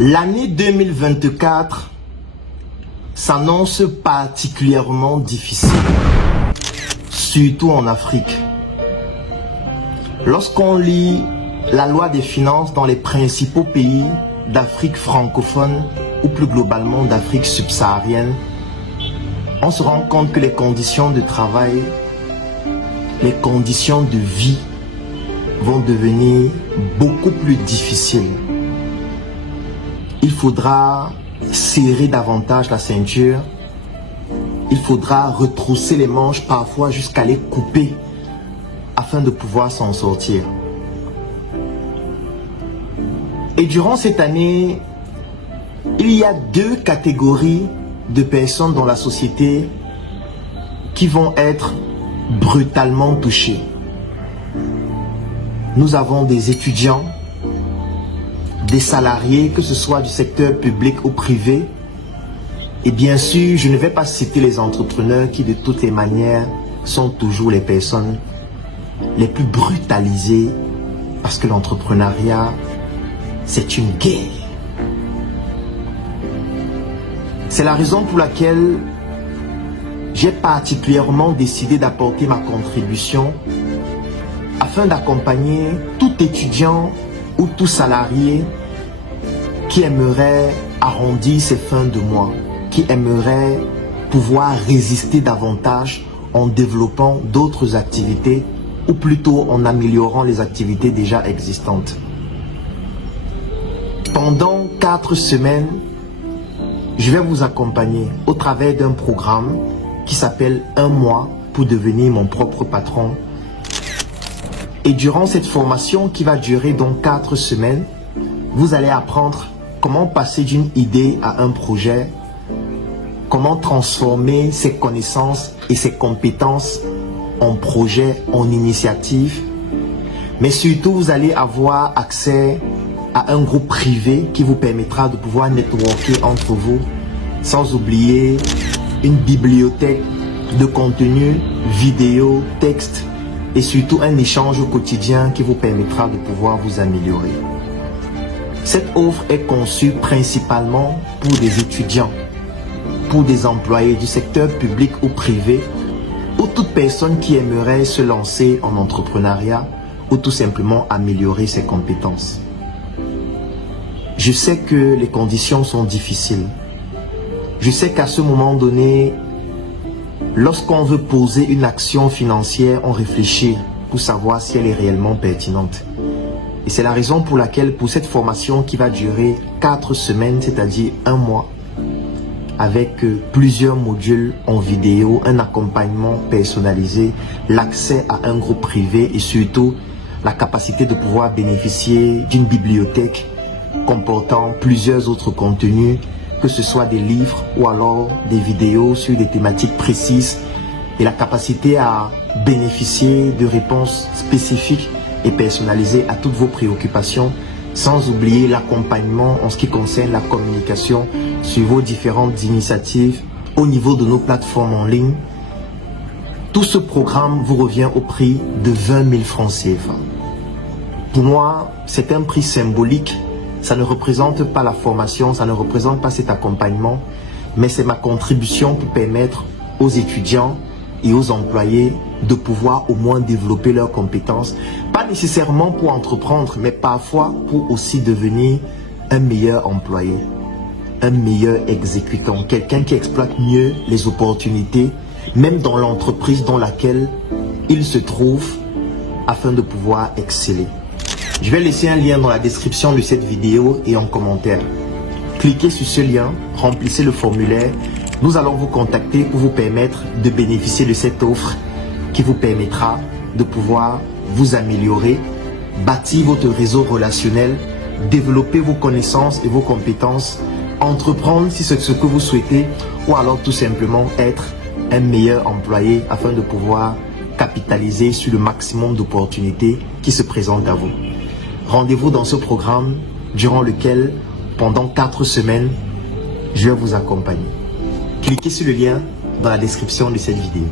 L'année 2024 s'annonce particulièrement difficile, surtout en Afrique. Lorsqu'on lit la loi des finances dans les principaux pays d'Afrique francophone ou plus globalement d'Afrique subsaharienne, on se rend compte que les conditions de travail, les conditions de vie vont devenir beaucoup plus difficiles. Il faudra serrer davantage la ceinture, il faudra retrousser les manches, parfois jusqu'à les couper, afin de pouvoir s'en sortir. Et durant cette année, il y a deux catégories de personnes dans la société qui vont être brutalement touchées. Nous avons des étudiants, des salariés, que ce soit du secteur public ou privé. Et bien sûr, je ne vais pas citer les entrepreneurs qui de toutes les manières sont toujours les personnes les plus brutalisées, parce que l'entrepreneuriat, c'est une guerre. C'est la raison pour laquelle j'ai particulièrement décidé d'apporter ma contribution afin d'accompagner tout étudiant ou tout salarié qui aimerait arrondir ses fins de mois, qui aimerait pouvoir résister davantage en développant d'autres activités ou plutôt en améliorant les activités déjà existantes. Pendant 4 semaines, je vais vous accompagner au travers d'un programme qui s'appelle 1 mois pour devenir mon propre patron. Et durant cette formation qui va durer donc 4 semaines, vous allez apprendre comment passer d'une idée à un projet, comment transformer ses connaissances et ses compétences en projet, en initiative. Mais surtout, vous allez avoir accès à un groupe privé qui vous permettra de pouvoir networker entre vous, sans oublier une bibliothèque de contenu, vidéo, texte, et surtout un échange au quotidien qui vous permettra de pouvoir vous améliorer. Cette offre est conçue principalement pour des étudiants, pour des employés du secteur public ou privé, ou toute personne qui aimerait se lancer en entrepreneuriat ou tout simplement améliorer ses compétences. Je sais que les conditions sont difficiles. Je sais qu'à ce moment donné, lorsqu'on veut poser une action financière, on réfléchit pour savoir si elle est réellement pertinente. Et c'est la raison pour laquelle, pour cette formation qui va durer 4 semaines, c'est-à-dire 1 mois, avec plusieurs modules en vidéo, un accompagnement personnalisé, l'accès à un groupe privé et surtout la capacité de pouvoir bénéficier d'une bibliothèque comportant plusieurs autres contenus, que ce soit des livres ou alors des vidéos sur des thématiques précises, et la capacité à bénéficier de réponses spécifiques et personnalisées à toutes vos préoccupations, sans oublier l'accompagnement en ce qui concerne la communication sur vos différentes initiatives au niveau de nos plateformes en ligne. Tout ce programme vous revient au prix de 20 000 francs CFA. Pour moi, c'est un prix symbolique. Ça ne représente pas la formation, ça ne représente pas cet accompagnement, mais c'est ma contribution pour permettre aux étudiants et aux employés de pouvoir au moins développer leurs compétences, pas nécessairement pour entreprendre, mais parfois pour aussi devenir un meilleur employé, un meilleur exécutant, quelqu'un qui exploite mieux les opportunités, même dans l'entreprise dans laquelle il se trouve, afin de pouvoir exceller. Je vais laisser un lien dans la description de cette vidéo et en commentaire. Cliquez sur ce lien, remplissez le formulaire. Nous allons vous contacter pour vous permettre de bénéficier de cette offre qui vous permettra de pouvoir vous améliorer, bâtir votre réseau relationnel, développer vos connaissances et vos compétences, entreprendre si c'est ce que vous souhaitez, ou alors tout simplement être un meilleur employé afin de pouvoir capitaliser sur le maximum d'opportunités qui se présentent à vous. Rendez-vous dans ce programme durant lequel, pendant 4 semaines, je vais vous accompagner. Cliquez sur le lien dans la description de cette vidéo.